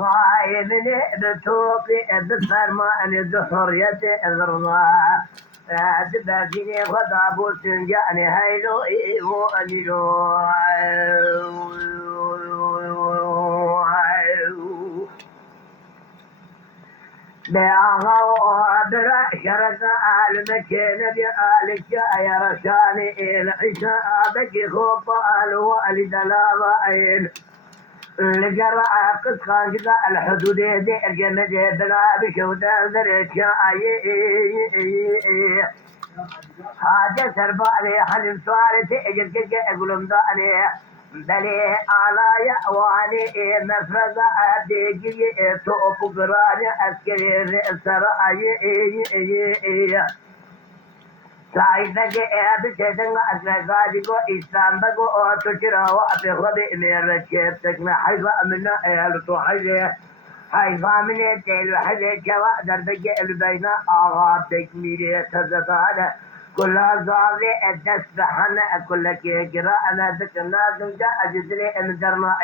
غايبني بتوقي بفرمان الدحرية الرضا دبابيني غضب سنجاني هيلو إيو أميلو بأغوا برا شرط المكين بآلك يا رشاني العشاء بكي خوبال والد الأضائين الجراء قصخان جدا الحدود دي الجمد بلا بشودا دريكا حاجة سربالي حلم سوالتي اجل كيكي اقولم داني بلي آلايا واني مفرد ديجي توب قراني اسكري سرائي سايدك بتدنا أسرقادكو إسلامكو تشراو أبيخبي ميرشيب تكنا حيفا من أهلتو حيفا من التيل حيفا كوا دردك البين آغاب تكميري تزدان كل ظالي تسبحن كل كيكرا أنا ذكرنا زنجا أجزلي مجرنا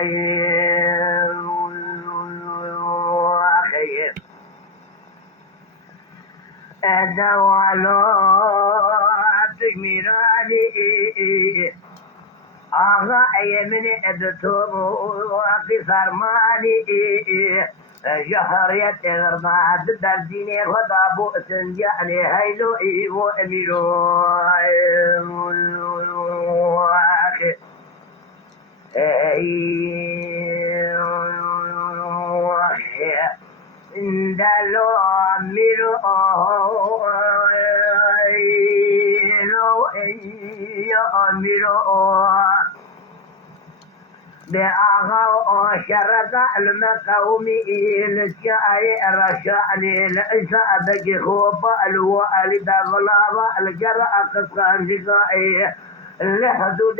أخي أدوالو تكميراني آغا أيمني أدتوم وقصر مالي جهرية غربات درديني غضابو سنجاني هيلو إيو أميرو أخي دلو أميرو أميرو بأغاو شرط المقومي للشاي رشاني العشاء بقي خوب الوالد غلابة الجرأة قصان جزائي لحدود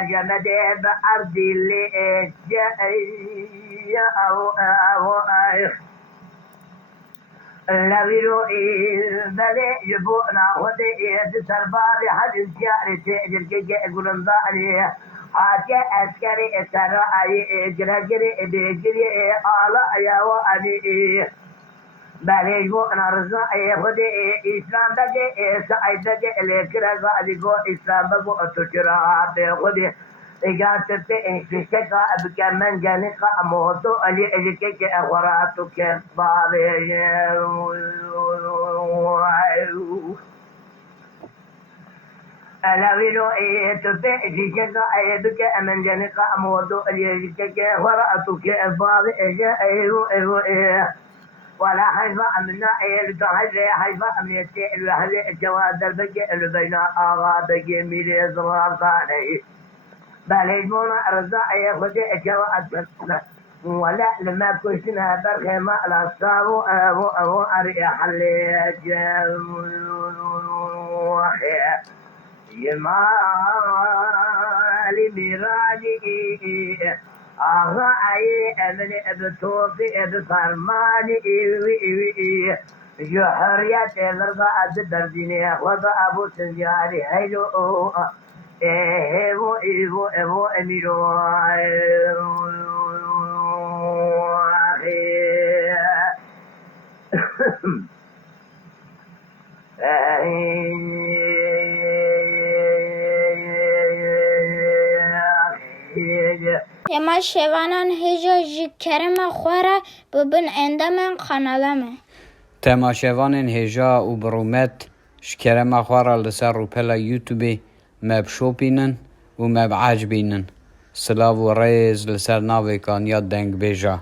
الجمد بأرض اللي جاي أو لبيرو بلي جبونا ودي سربالي حد انتياري تأجر كي يقولن ضاني حاجة أسكري سرائي جرجري بيجري آلا يا واني بلي جبونا رزائي ودي إسلام بجي سعيد بجي لكرا غاليكو إسلام بجو تشرا بخودي إجازة إنشيكا بكمن جانقا موتو اللي إجيكي أخوراتو كبابي ألاويلو تبي إجيكا بكمن جانقا موتو اللي إجيكي أخوراتو كبابي ولا حيفا أمنا لتحجي حيفا أمنيتي الوحدي الجواد بجي البين آغا بجي ميري زرار ثاني باليجمونا رزاعي خدي جواد ولا لما كشنا برخي ما الأصابو أبو أريح اللي يمالي ميراني أغاي أمني بتوفي بفرماني جحرية الرضا الدرديني وضع أبو سنجاني هيلو إيبو أميرو تما شوانان هجا جکرم خوره ببن اندامن قنالمه تما شوانان هجا و برومت شکرم خوره لسر روپلا یوتیوبی مب شوپینن و مب عجبینن سلاو و ریز لسر ناوی کان یاد دنگ بیجا